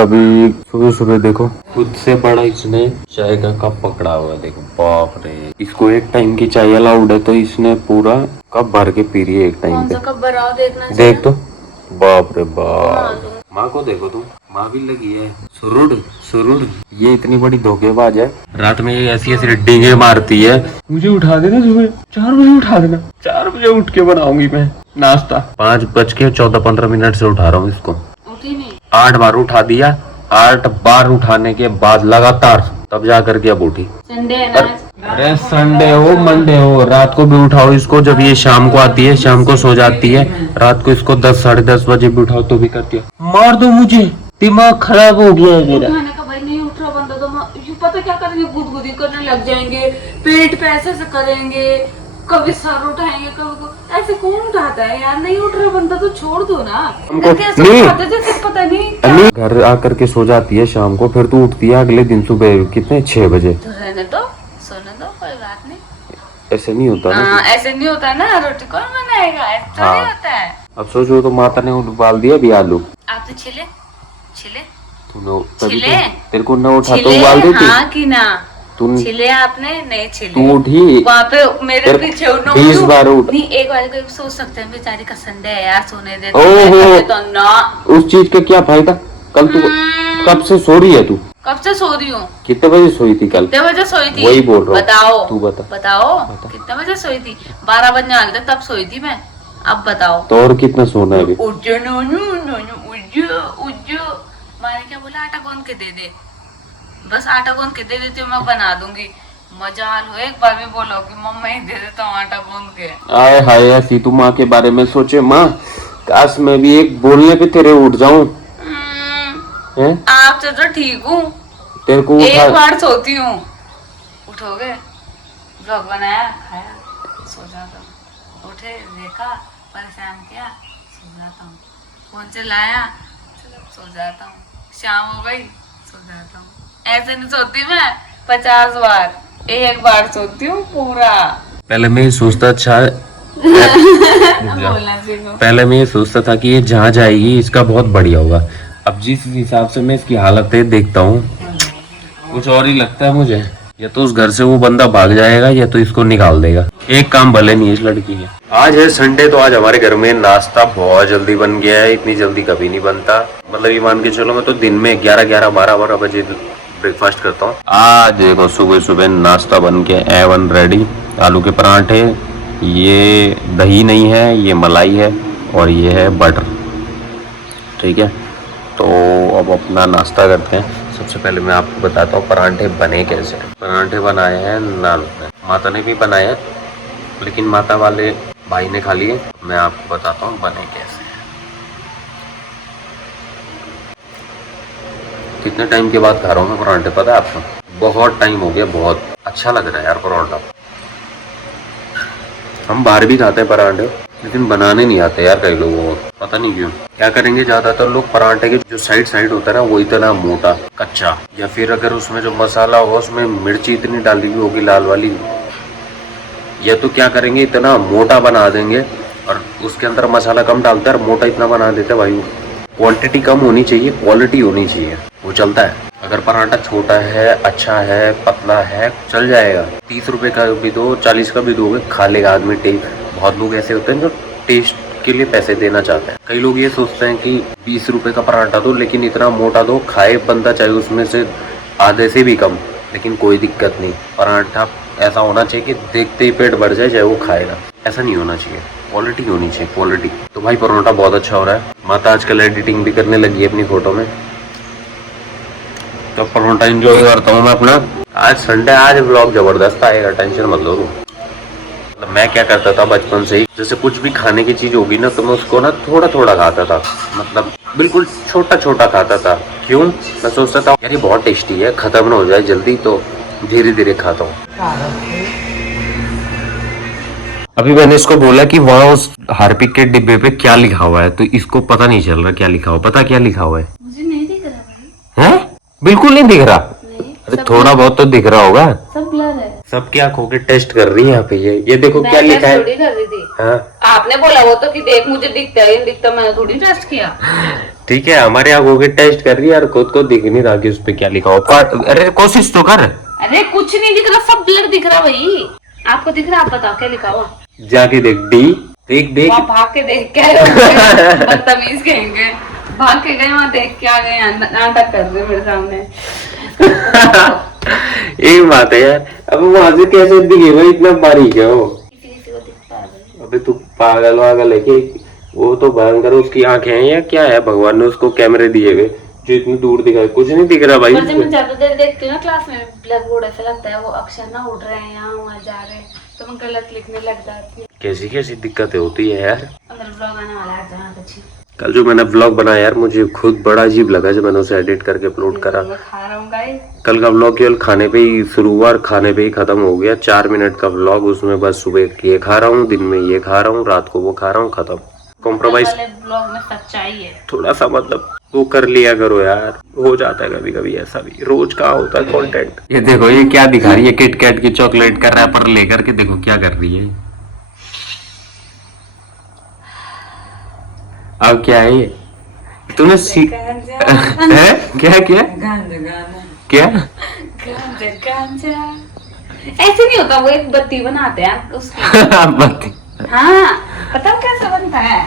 अभी सुबह सुबह देखो खुद से बड़ा इसने चाय का कप पकड़ा हुआ है। देखो बाप रे, इसको एक टाइम की चाय अलाउड है तो इसने पूरा कप भर के पी रही है एक टाइम पे। कप भराओ देखना देख तो, बाप रे बाप। माँ को देखो तुम, माँ भी लगी है सुरुड़ सुरुड़। ये इतनी बड़ी धोखेबाज है, रात में ये ऐसी ऐसी डींगे मारती है। मुझे उठा देना सुबह 4 बजे, उठा देना 4 बजे उठ के बनाऊंगी मैं नाश्ता। 5:14-15 से उठा रहा हूँ इसको। 8 बार उठा दिया, 8 बार उठाने के बाद लगातार तब जा करके अब उठी। संडे है ना? अरे संडे हो मंडे हो, रात को भी उठाओ इसको। जब ये शाम को आती है, शाम को सो जाती है, रात को इसको 10-10:30 बजे भी उठाओ तो भी करती है। मार दो मुझे, दिमाग खराब हो गया है मेरा। उठाने का भाई नहीं उठ रहा बंदा तो पता क्या करेंगे, गुदगुदी करने लग जाएंगे, पेट पे ऐसे से करेंगे, कभी सर उठाएंगे, कभी ऐसे कौन उठाता है यार। नहीं उठ रहा बंदा तो छोड़ दो ना। हमको जैसे पता नहीं घर आकर के सो जाती है शाम को, फिर तू उठती है अगले दिन सुबह कितने 6 बजे। तो रहने दो, सोने दो, कोई बात नहीं। ऐसे नहीं होता ना, ऐसे नहीं होता ना। रोटी कौन बनाएगा, ऐसा नहीं होता है। अब सोचो तो माता ने उबाल दिया अभी आलू। आप तो छिले छिले तूने तभी छिले, तेरे को ना उठा तो उबाल देती। हाँ कि ना तू छिले, आपने नहीं छिले। तू उठी वहाँ पे मेरे पीछे 20 बार उठ। नहीं, एक बार को सोच सकते हैं बेचारी का संडे है यार, सोने दे ओहो, तो ना। उस चीज का क्या फायदा। कल तू कब से सो रही है तू? कब से सो रही हूँ? कितने बजे सोई थी कल? कितने बजे सोई थी? वही बोल रहा हूँ, बताओ तू बताओ कितने बजे सोई थी? 12 बजने वाले थे तब सोई थी मैं। अब बताओ तो और कितना सोना है अभी? उज्जो उज्जो। मैंने क्या बोला, आटा गूंद के दे दे। बस आटा गूंद के दे देती हूँ, मैं बना दूंगी। मजाल हो, एक बार भी बोलो कि मम्मा ही दे देता हूँ आटा गूंद के। आए हाय, ऐसी तू माँ के बारे में सोचे। माँ काश मैं भी एक बोलने पे तेरे उठ जाऊं। आपसे तो ठीक हूँ, तेरे को एक बार सोती हूँ। उठोगे, ब्लॉग बनाया, खाया, सो जाता हूँ। उठे, देखा, परेशान किया, सो जाता हूँ। फोन से लाया, सो जाता हूँ। शाम हो गई, सो जाता हूँ। ऐसे नहीं सोती मैं 50 बार, एक बार सोती हूँ पूरा। पहले मैं ये सोचता पहले मैं ये सोचता था कि ये जहाँ जाएगी इसका बहुत बढ़िया होगा। अब जिस हिसाब से मैं इसकी हालत है देखता हूँ, कुछ और ही लगता है मुझे। या तो उस घर से वो बंदा भाग जाएगा या तो इसको निकाल देगा। एक काम भले नहीं इस लड़की के। आज है संडे, तो आज हमारे घर में नाश्ता बहुत जल्दी बन गया है। इतनी जल्दी कभी नहीं बनता। मतलब ये मान के चलो, मैं तो दिन में 11-12 बजे ब्रेकफास्ट करता हूँ। आज देखो सुबह सुबह नाश्ता बन के एवन रेडी। आलू के पराठे, ये दही नहीं है, ये मलाई है, और ये है बटर। ठीक है, तो अब अपना नाश्ता करते हैं। सबसे पहले मैं आपको बताता हूँ परांठे बने कैसे। परांठे बनाए हैं नान में, माता ने भी बनाए हैं, लेकिन माता वाले भाई ने खा लिए। मैं आपको बताता हूँ बने कैसे। कितने टाइम के बाद खा रहा हूँ मैं परांठे, पता है आपको? बहुत टाइम हो गया। बहुत अच्छा लग रहा है यार परांठा। हम बाहर भी खाते हैं परांठे, लेकिन बनाने नहीं आते यार कई लोगों को, पता नहीं क्यों। क्या करेंगे, ज्यादातर लोग परांठे के जो साइड होता है ना, वो इतना मोटा कच्चा, या फिर अगर उसमें जो मसाला हो उसमें मिर्ची इतनी डाली हुई होगी लाल वाली, या तो क्या करेंगे इतना मोटा बना देंगे और उसके अंदर मसाला कम डालते हैं और मोटा इतना बना देते हैं भाई। क्वांटिटी कम होनी चाहिए, क्वालिटी होनी चाहिए, वो चलता है। अगर पराठा छोटा है, अच्छा है, पतला है, चल जाएगा। 30 रुपए का भी दो, 40 का भी दोगे, खा लेगा आदमी। टेस्ट, बहुत लोग ऐसे होते हैं जो टेस्ट के लिए पैसे देना चाहते हैं। कई लोग ये सोचते हैं कि 20 रुपए का पराठा दो, लेकिन इतना मोटा दो, खाए बंदा चाहे उसमें से आधे से भी कम, लेकिन कोई दिक्कत नहीं। पराठा ऐसा होना चाहिए कि देखते ही पेट भर जाए, चाहे वो खाएगा। ऐसा नहीं होना चाहिए, क्वालिटी होनी चाहिए, क्वालिटी। तो भाई पराठा बहुत अच्छा हो रहा है। माता आजकल एडिटिंग भी करने लगी है अपनी फोटो में, तो पराठा एंजॉय करता हूँ मैं अपना। आज संडे, आज व्लॉग जबरदस्त आएगा, टेंशन मत लो। मतलब मैं क्या करता था बचपन से ही, जैसे कुछ भी खाने की चीज होगी ना, तो मैं उसको ना थोड़ा थोड़ा खाता था। मतलब बिल्कुल छोटा छोटा खाता था। क्यों? मैं सोचता था यार ये बहुत टेस्टी है, खत्म ना हो जाए जल्दी, तो धीरे धीरे खाता हूँ। अभी मैंने इसको बोला कि वहाँ उस हार्पिक के डिब्बे पे क्या लिखा हुआ है, तो इसको पता नहीं चल रहा क्या लिखा हुआ। पता क्या लिखा हुआ है? मुझे नहीं दिख रहा भाई। हैं? बिल्कुल नहीं दिख रहा? अरे थोड़ा बहुत तो दिख रहा होगा। सब ब्लर है। सबकी आंखों के टेस्ट कर रही है यहाँ पे। ये देखो क्या लिखा है। थोड़ी कर रही थी। हाँ? आपने बोला वो तो कि देख मुझे दिखता है, दिखता, मैंने थोड़ी टेस्ट किया। ठीक है, हमारे यहाँ गूगल टेस्ट कर रही है यार, खुद को दिख नहीं रहा कि उस पे क्या लिखा हो। अरे कोशिश तो कर। अरे कुछ नहीं दिख रहा, सब ब्लर दिख रहा भाई। आपको दिख रहा, आप बताओ क्या लिखा हुआ। जाके देख डी, देख देख। वहाँ भाग के देख के आए होंगे, बदतमीज कहेंगे। भाग के गए वहाँ, देख के आ गए, नाटक कर रहे मेरे सामने। एक बात है यार, अब वहां से कैसे दिखे भाई, इतना बारीक है वो। अबे तू पागल वागल है कि? वो तो भयंकर उसकी आंखें हैं या क्या है, भगवान ने उसको कैमरे दिए हुए जो इतनी दूर दिखाए, कुछ नहीं दिख रहा भाई। पर जब मैं ज्यादा देर देखती हूँ ना क्लास में, ब्लैक बोर्ड ऐसा लगता है वो अक्षर ना उड़ रहे हैं, यहाँ वहाँ जा रहे हैं, तो मैं गलत लिखने लग जाती हूँ। कैसी कैसी दिक्कतें होती है यार। मेरा ब्लॉग आने वाला है जहाँ अच्छी। कल जो मैंने व्लॉग बनाया यार, मुझे खुद बड़ा अजीब लगा जब मैंने उसे एडिट करके अपलोड करा। मैं खा रहा हूँ गाइस। कल का व्लॉग केवल खाने पे ही शुरू हुआ और खाने पे ही खत्म हो गया। 4 मिनट का व्लॉग, उसमें बस सुबह ये खा रहा हूँ, दिन में ये खा रहा हूँ, रात को वो खा रहा हूँ, खत्म। कॉम्प्रोमाइज ब्लॉग में सच्चाई है थोड़ा सा, मतलब वो कर लिया करो यार, हो जाता है कभी कभी ऐसा भी, रोज का होता है कंटेंट। ये देखो ये क्या दिखा रही है, किटकैट की चॉकलेट का रैपर लेकर के, देखो क्या कर रही है। अब क्या है ये, तूने सीख है क्या क्या क्या ऐसे नहीं होता, वो एक बत्ती बनाते हैं उसकी। बत्ती, हाँ पता कैसा बनता है,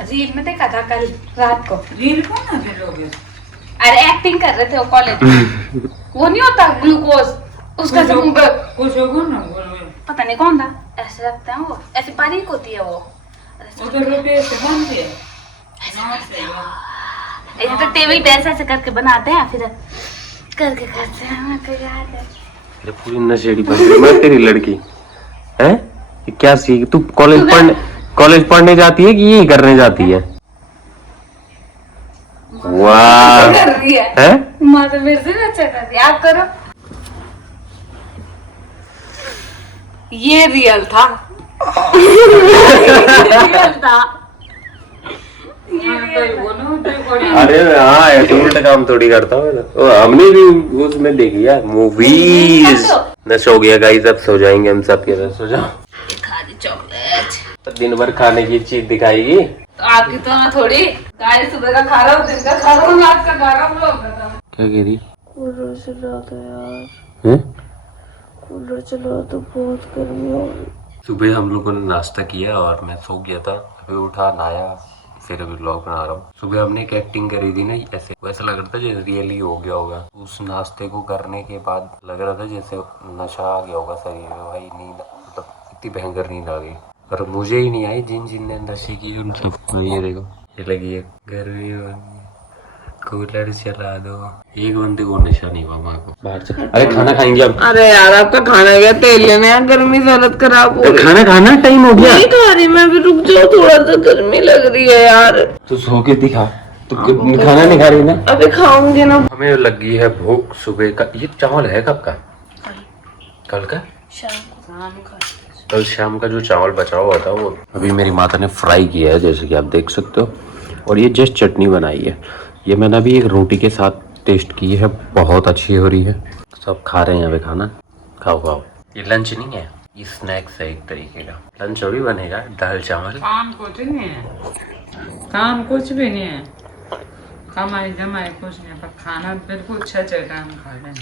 रील में देखा था कल रात को। रील को ना लोग, अरे एक्टिंग कर रहे थे वो कॉलेज में। वो नहीं होता ग्लूकोज, उसका से मुंह पे कुछ होगा ना, पता नहीं कौन था, ऐसे लगता है वो, ऐसे बारीक होती है वो तो रुपये से बनती है। ऐसे तो टेबल पे ऐसे करके बनाते हैं, फिर करके करते हैं। मैं तो याद है, ये पूरी नशेड़ी बन गई मैं तेरी लड़की है। ये क्या सीख, तू कॉलेज पढ़ने जाती है कि यही करने जाती है? वाह कर रही है माँ, तो मेरे से भी अच्छा कर रही है। आप करो, ये रियल था। रियल था। अरे हाँ, ऐसे उल्टा काम थोड़ी करता हूँ। हमने भी उसमें देखी है मूवीज। न सो गया गाइस, अब सो जाएंगे हम सब के साथ। सो जाओ, खा दी चॉकलेट। दिन भर खाने की चीज दिखाएगी तो आपकी तो ना थोड़ी, गाय सुबह का खा रहा हूँ, दिन का खा रहा हूँ, रात का खा रहा हूँ। क्या कह रही? कूलर चला दो यार, हैं? कूलर चला दो, बहुत गर्मी हो रही। सुबह हम लोगों ने नाश्ता किया और मैं सो गया था, अभी उठा नहाया, फिर अभी व्लॉग बना रहा हूँ। सुबह हमने एक एक्टिंग करी थी ना, ऐसे वैसा लग रहा था जैसे रियली हो गया होगा। उस नाश्ते को करने के बाद लग रहा था जैसे नशा आ गया होगा शरीर में भाई, नींद मतलब इतनी भयंकर नींद आ गई। पर मुझे ही नहीं आई, जिन जिन ने नशे किए उन सबको। ये देखो, ये लगी है गर्मी हो रही है, कूलर चला दो। एक बंदे को नशा नहीं हुआ वहाँ को, बाहर से। अरे खाना खाएंगे अब। अरे यार आपका खाना गया तेल लेने, गर्मी से हालत खराब हो रही है। खाना खाना टाइम हो गया। नहीं खा रही मैं, भी रुक जाओ, थोड़ा सा गर्मी लग रही है यार। तो सो के दिखा, तो खाना नहीं खा रही ना? अभी खाऊंगी ना। हमें लगी है भूख सुबह का। ये चावल है कब का? कल का? कल शाम का जो चावल बचा हुआ था वो अभी मेरी माता ने फ्राई किया है, जैसे कि आप देख सकते हो। और ये जस्ट चटनी बनाई है, ये मैंने अभी एक रोटी के साथ टेस्ट की है, बहुत अच्छी हो रही है। सब खा रहे हैं अभी खाना। खाओ खाओ, ये लंच नहीं है, ये स्नैक्स है एक तरीके का। लंच अभी बनेगा, दाल चावल। काम कुछ नहीं है, काम कुछ भी नहीं है, कमाई जमाई कुछ नहीं, पर खाना बिल्कुल छह टाइम खा लेना।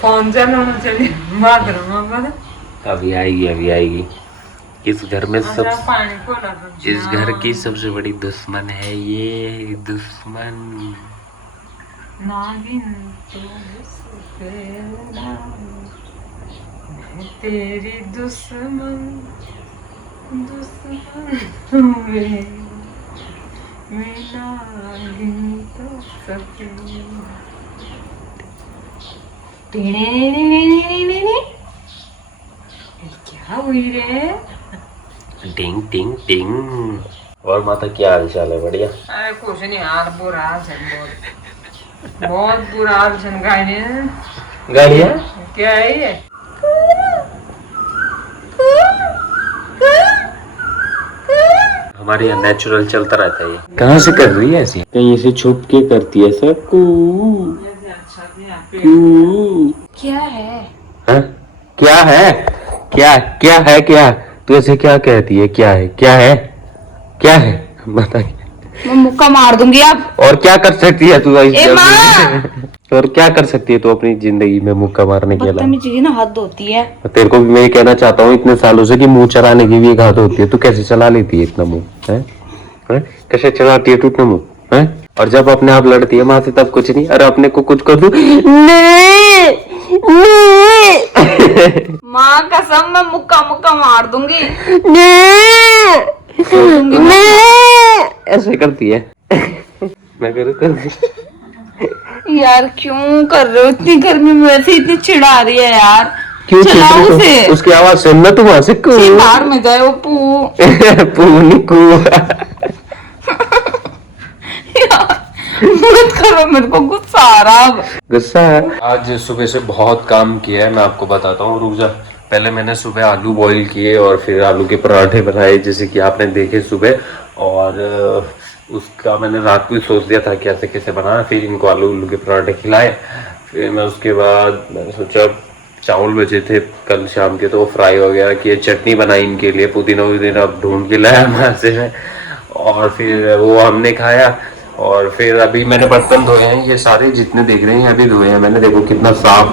कौन सा होना चाहिए मात्र? अभी आएगी, अभी आएगी। इस घर में सब, पानी को इस घर की सबसे बड़ी दुश्मन है ये दुश्मन। नागिन तेरी दुश्मन क्या हुई रे? टिंग टिंग टिंग। और माता क्या हाल चाल है? बढ़िया। अरे कुछ नहीं यार, बुरा हाल है, बहुत बुरा हाल है। गाड़िया क्या है ये? हमारे यहाँ नेचुरल चलता रहता है। ये कहाँ से कर रही है ऐसी? कहीं ऐसे छुप के करती है सब। क्या है? हाँ? क्या है? क्या क्या है? क्या तू ऐसे क्या कहती है? क्या है? क्या है? क्या है? बता। मैं मुक्का मार दूंगी अब। और क्या कर सकती है तू ए माँ! और क्या कर सकती है तू अपनी जिंदगी में मुक्का मारने के अलावा? बदतमीजी की ना हद होती है। तेरे को भी मैं ये कहना चाहता हूँ इतने सालों से कि मुंह चलाने की भी एक हद होती है। तू कैसे चला लेती है इतना मुंह? है? कैसे चलाती है तू इतना मुंह? है? और जब अपने आप लड़ती है माँ से तब कुछ नहीं, अरे अपने को कुछ कर दू माँ कसम मैं मुक्का मुक्का मार दूंगी। ऐसे करती है। मैं करूँ कर यार क्यों कर रहे हो? इतनी गर्मी में वैसे इतनी चिढ़ा रही है यार। क्यों चलाओ चिढ़ रही उसे। हो? उसकी आवाज सुनना तुम वहां से बाहर में जाए वो पू। पूनी को यार मत करो, मेरे को गुस्सा आ रहा अब। गुस्सा है। आज सुबह से बहुत काम किया है, मैं आपको बताता हूँ, रुक जा। पहले मैंने सुबह आलू बॉईल किए और फिर आलू के पराठे बनाए जैसे कि आपने देखे सुबह। और उसका मैंने रात को ही सोच दिया था कैसे कैसे बनाना, फिर इनको आलू के पराठे खिलाए। फिर मैं उसके बाद मैंने सोचा चावल बचे थे कल शाम के तो वो फ्राई वगैरह किए, चटनी बनाई इनके लिए, पुदीना वुदीना ढूंढ के लाया वहाँ से मैं, और फिर वो हमने खाया। और फिर अभी मैंने बर्तन धोए हैं, ये सारे जितने देख रहे हैं अभी धोए हैं मैंने। देखो कितना साफ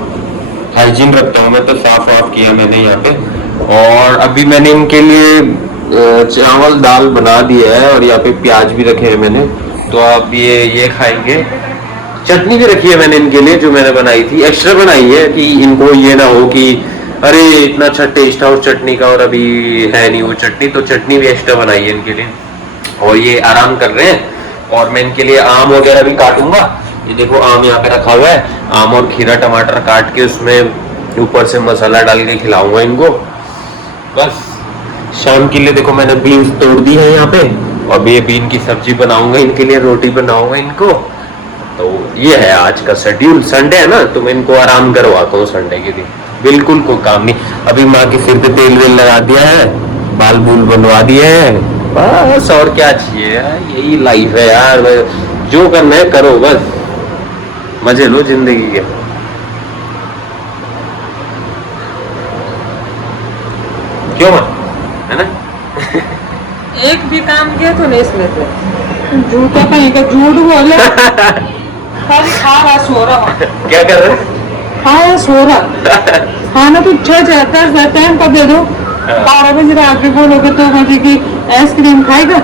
हाइजीन रखता हूँ मैं, तो साफ वाफ किया मैंने यहाँ पे। और अभी मैंने इनके लिए चावल दाल बना दिया है और यहाँ पे प्याज भी रखे हैं मैंने, तो आप ये खाएंगे। चटनी भी रखी है मैंने इनके लिए जो मैंने बनाई थी, एक्स्ट्रा बनाई है कि इनको ये ना हो कि अरे इतना अच्छा टेस्ट था उस चटनी का और अभी है नहीं वो चटनी, तो चटनी भी एक्स्ट्रा बनाई है इनके लिए। और ये आराम कर रहे हैं। और मैं इनके लिए आम वगैरह भी काटूंगा। ये देखो आम यहाँ पे रखा हुआ है, आम और खीरा टमाटर काट के उसमें ऊपर से मसाला डाल के खिलाऊंगा इनको। बस शाम के लिए देखो मैंने बीन्स तोड़ दी है यहाँ पे, और ये बीन की सब्जी बनाऊंगा इनके लिए, रोटी बनाऊंगा इनको। तो ये है आज का शेड्यूल। संडे है ना तो मैं इनको आराम करवाता हूँ संडे के दिन, बिल्कुल कोई काम नहीं। अभी माँ के सिर पे तेल वेल लगा दिया है, बाल बूल बनवा दिए हैं, बस और क्या चाहिए यार, यही लाइफ है यार। जो करना है करो, बस मजे लो जिंदगी के। क्यों माँ, है ना? एक भी काम किया तो नहीं लेते, झूठा कहीं का झूठ बोले। खाली खा रहा सो रहा वहाँ। क्या कर रहे? खा रहा सो रहा। खाना तो 6 टाइम का दे दो, 12 बजे रात में बोलोगे 2 बजे की आइसक्रीम खाएगा,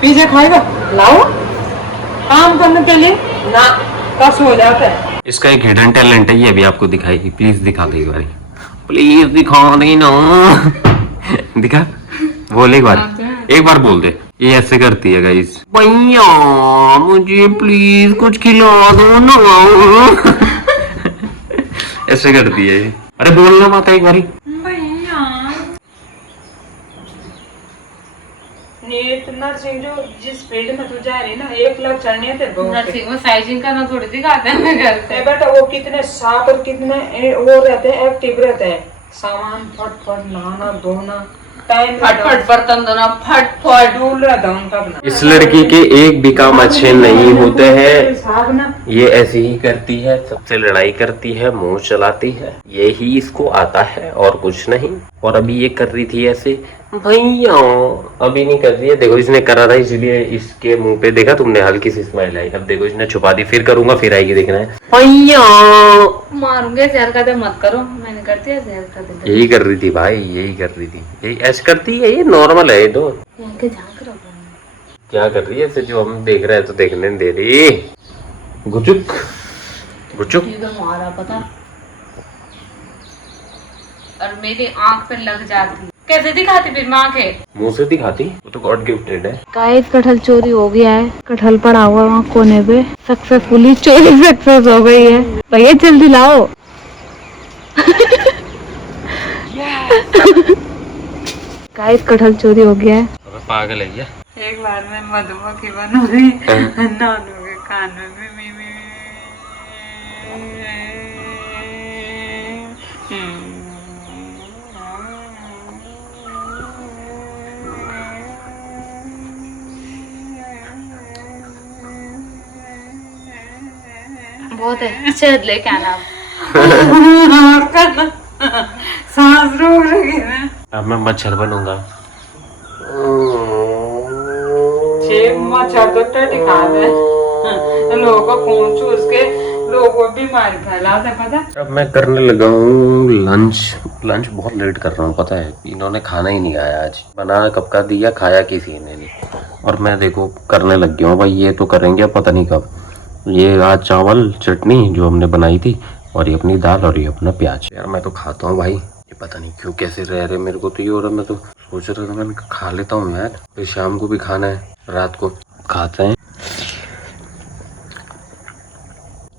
पिज्जा खाएगा, लाओ काम करने के लिए ना कस हो जाता है। इसका एक हिडन टैलेंट है, ये अभी आपको दिखाएगी। प्लीज दिखा दे एक बार, प्लीज दिखा दे ना। दिखा, बोल एक बार बोल दे। ये ऐसे करती है गाइस, भैया मुझे प्लीज कुछ खिला दो ना। ऐसे करती है ये। अरे बोलना माता एक बारी। नर्सिंग जो जिस फील्ड में तू जा रही ना, 1 लाख चढ़ने थे नर्सिंग में साइजिंग करना थोड़ी दिखाते हैं घर पे। बेटा वो कितने साफ और कितने वो रहते हैं, एक्टिव रहते हैं। सामान फटफट नहाना धोना, टाइम फटफट बर्तन धोना, फटफट डूल रहता है उनका अपना। इस लड़की के एक भी काम अच्छे नहीं होते हैं, साहब ना ये ऐसे ही करती है, सबसे लड़ाई करती है, मुंह चलाती है, यही इसको आता है और कुछ नहीं। और अभी ये कर रही थी ऐसे भैया, अभी नहीं कर रही है। देखो इसने करा था इसलिए इसके मुंह पे देखा तुमने हल्की सी स्माइल आई। अब देखो इसने छुपा दी, फिर करूंगा फिर आएगी, देखना है। भैया मारूंगे, जहर का दे मत करो, मैंने करती है जहर का दे। यही कर रही थी भाई, यही कर रही थी, यही ऐसे करती है, ये नॉर्मल है ये तो। के झांक रहा हूँ। क्या कर रही है ऐसे, जो हम देख रहे हैं तो देखने नहीं दे रही। गुचुक गुचुक मारा पता, और मेरी आंख पे लग जाती। कैसे दिखाती फिर माँ के मुंह से दिखाती, वो तो गॉड गिफ्टेड है। गाइस कटहल चोरी हो गया है, कटहल पड़ा हुआ वहाँ कोने पे, सक्सेसफुली चोरी सक्सेस हो गई है। भैया जल्दी लाओ। गाइस कटहल चोरी हो गया है। पागल है क्या? एक बार मैं मधुमक्खी बन गई, नानू के कान में बहुत है, शहद लेके आना। करना सांस रोक रही है। अब मैं मच्छर बनूंगा। छह मच्छर तो टटी खा दे, लोगों को खून चूस के लोगों को बीमारी फैलाते पता। अब मैं करने लगा हूँ लंच बहुत लेट कर रहा हूँ पता है। इन्होंने खाना ही नहीं खाया आज, बना कब का दिया, खाया किसी ने नहीं। और मैं देखो करने लग गया हूँ भाई, ये तो करेंगे पता नहीं कब। ये आज चावल चटनी जो हमने बनाई थी, और ये अपनी दाल, और ये अपना प्याज। यार मैं तो खाता हूँ भाई, ये पता नहीं क्यों कैसे रह रहे मेरे को तो ये हो रहा। मैं तो सोच रहा था मैं खा लेता हूँ यार, फिर शाम को भी खाना है, रात को खाते हैं।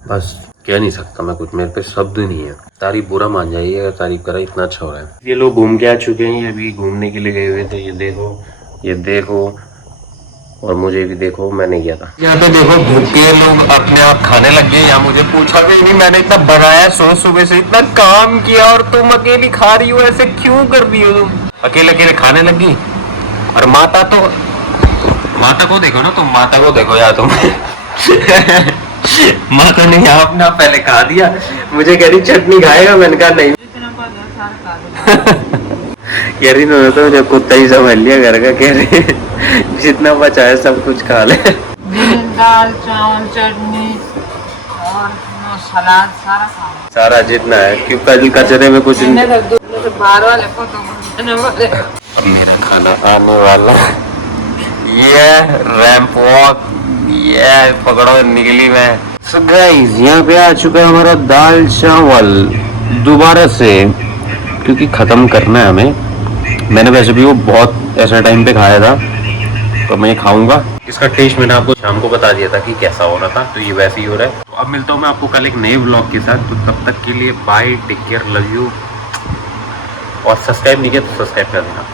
बस कह नहीं सकता मैं कुछ, मेरे पे शब्द नहीं है। तारीफ बुरा मान जाइए अगर तारीफ करा, इतना अच्छा हो रहा है। ये लोग घूम के आ चुके हैं, ये अभी घूमने के लिए गए हुए थे। ये देखो और मुझे भी देखो, मैं नहीं गया था। यहाँ पे देखो भूखे लोग अपने आप खाने लग गए, यहाँ मुझे पूछा भी नहीं। मैंने इतना बनाया, सुबह से इतना काम किया, और तुम अकेली खा रही हो, ऐसे क्यों कर रही हो तुम? अकेले अकेले खाने लगी। और माता को देखो ना तुम, माता को देखो यार तुम। माता ने यहाँ अपना पहले खा दिया, मुझे कह रही चटनी खाएगा, मैंने कहा नहीं। कह रही उन्होंने तो मुझे कुत्ता ही समझ लिया घर का। कह रही जितना बचा है सब कुछ खा ले। दाल चावल चटनी और सलाद सारा जितना है, क्यों कल कचरे में कुछ नहीं। बाहर वाले को तो मेरा खाना आने वाला, ये रैंप वॉक, ये पकड़ो निकली मैं। सो गाइस यहाँ पे आ चुका है हमारा दाल चावल दोबारा से, क्योंकि खत्म करना है हमें। मैंने वैसे भी वो बहुत ऐसा टाइम पे खाया था, तो मैं खाऊंगा। इसका टेस्ट मैंने आपको शाम को बता दिया था कि कैसा हो रहा था, तो ये वैसे ही हो रहा है। तो अब मिलता हूँ मैं आपको कल एक नए व्लॉग के साथ, तो तब तक के लिए bye, take care, love you. और सब्सक्राइब नहीं किया तो सब्सक्राइब कर देना।